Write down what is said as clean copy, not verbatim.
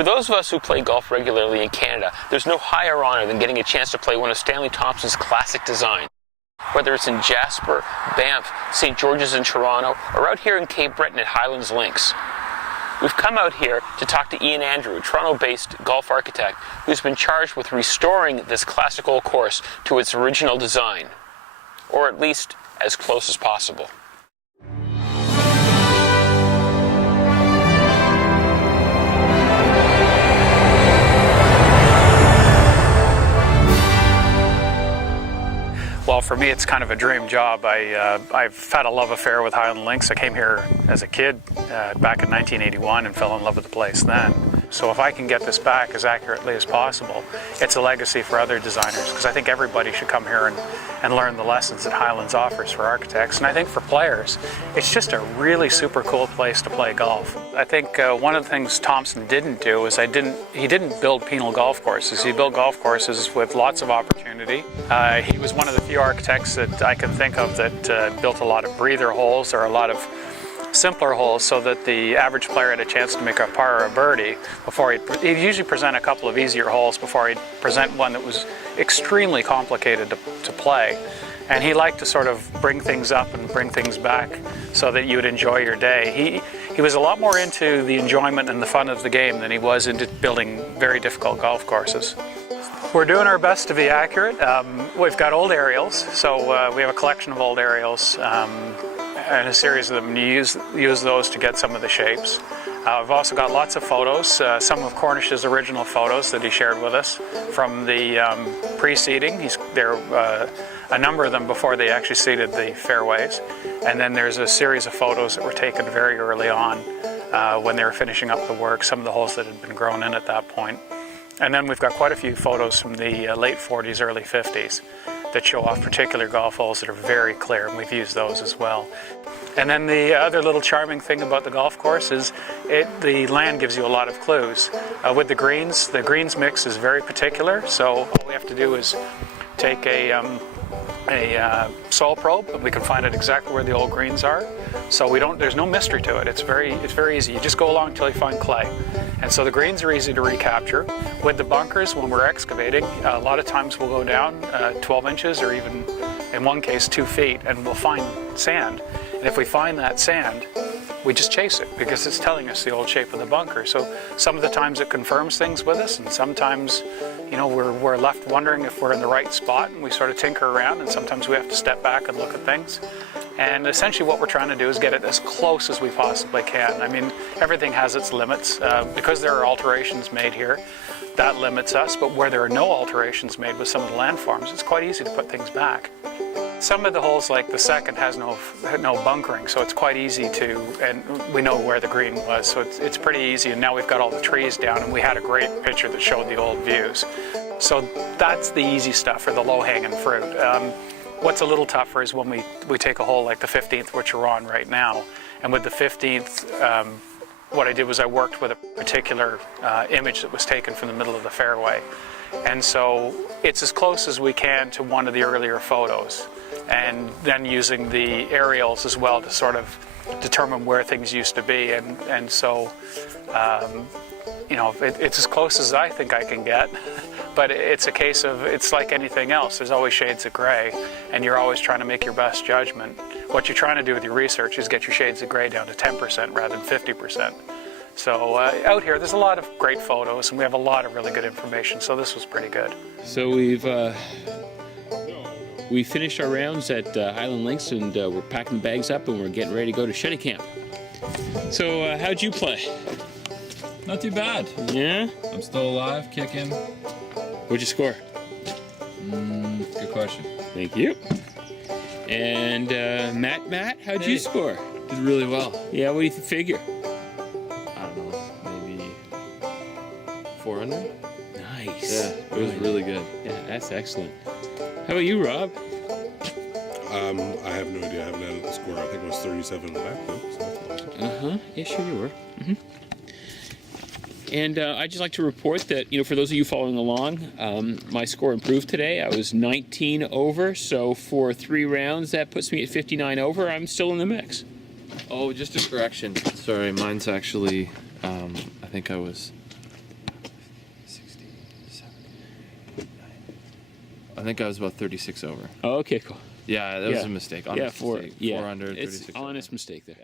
For those of us who play golf regularly in Canada, there's no higher honor than getting a chance to play one of Stanley Thompson's classic designs. Whether it's in Jasper, Banff, St. George's in Toronto, or out here in Cape Breton at Highlands Links. We've come out here to talk to Ian Andrew, a Toronto-based golf architect who's been charged with restoring this classic old course to its original design, or at least as close as possible. Well, for me, it's kind of a dream job. I've had a love affair with Highland Links. I came here as a kid back in 1981 and fell in love with the place then. So if I can get this back as accurately as possible, it's a legacy for other designers, because I think everybody should come here and learn the lessons that Highlands offers for architects. And I think for players, it's just a really super cool place to play golf. I think one of the things Thompson didn't do is he didn't build penal golf courses. He built golf courses with lots of opportunity. He was one of the few architects that I can think of that built a lot of breather holes or a lot of simpler holes so that the average player had a chance to make a par or a birdie before he'd usually present a couple of easier holes before he'd present one that was extremely complicated to play. And he liked to sort of bring things up and bring things back so that you would enjoy your day. He was a lot more into the enjoyment and the fun of the game than he was into building very difficult golf courses. We're doing our best to be accurate. We've got old aerials, so we have a collection of old aerials and a series of them. You use those to get some of the shapes. We've also got lots of photos, some of Cornish's original photos that he shared with us from the pre-seeding. There a number of them before they actually seeded the fairways. And then there's a series of photos that were taken very early on when they were finishing up the work, some of the holes that had been grown in at that point. And then we've got quite a few photos from the late 40s, early 50s that show off particular golf holes that are very clear, and we've used those as well. And then the other little charming thing about the golf course is the land gives you a lot of clues. With the greens mix is very particular, so all we have to do is take a soil probe, and we can find out exactly where the old greens are. So there's no mystery to it. It's very easy. You just go along until you find clay. And so the greens are easy to recapture. With the bunkers, when we're excavating, a lot of times we'll go down 12 inches or even, in one case, 2 feet, and we'll find sand. And if we find that sand, we just chase it because it's telling us the old shape of the bunker. So some of the times it confirms things with us, and sometimes, we're left wondering if we're in the right spot, and we sort of tinker around, and sometimes we have to step back and look at things. And essentially what we're trying to do is get it as close as we possibly can. I mean, everything has its limits. Because there are alterations made here, that limits us, but where there are no alterations made with some of the landforms, it's quite easy to put things back. Some of the holes, like the second, has no bunkering, so it's quite easy and we know where the green was, so it's pretty easy. And now we've got all the trees down, and we had a great picture that showed the old views. So that's the easy stuff, or the low-hanging fruit. What's a little tougher is when we take a hole like the 15th, which we're on right now. And with the 15th, what I did was I worked with a particular image that was taken from the middle of the fairway. And so it's as close as we can to one of the earlier photos. And then using the aerials as well to sort of determine where things used to be. And so, it's as close as I think I can get. But it's a case of, it's like anything else. There's always shades of gray, and you're always trying to make your best judgment. What you're trying to do with your research is get your shades of gray down to 10% rather than 50%. So out here, there's a lot of great photos, and we have a lot of really good information, so this was pretty good. So we finished our rounds at Highland Links, and we're packing the bags up, and we're getting ready to go to Shetty Camp. So how'd you play? Not too bad. Yeah? I'm still alive, kicking. What'd you score? Good question. Thank you. And Matt, how'd you score? Did really well. Yeah, what do you figure? I don't know, maybe 400? Nice. Yeah, it was really good. Yeah, that's excellent. How about you, Rob? I have no idea. I haven't added the score. I think it was 37 in the back, though. So that's awesome. Yeah, sure you were. And I'd just like to report that, for those of you following along, my score improved today. I was 19 over, so for 3 rounds, that puts me at 59 over. I'm still in the mix. Oh, just a correction. Sorry, mine's actually, I think I was I think I was about 36 over. Oh, okay, cool. Yeah, that was a mistake. Honest mistake. 4 under, It's 36 honest over. mistake there.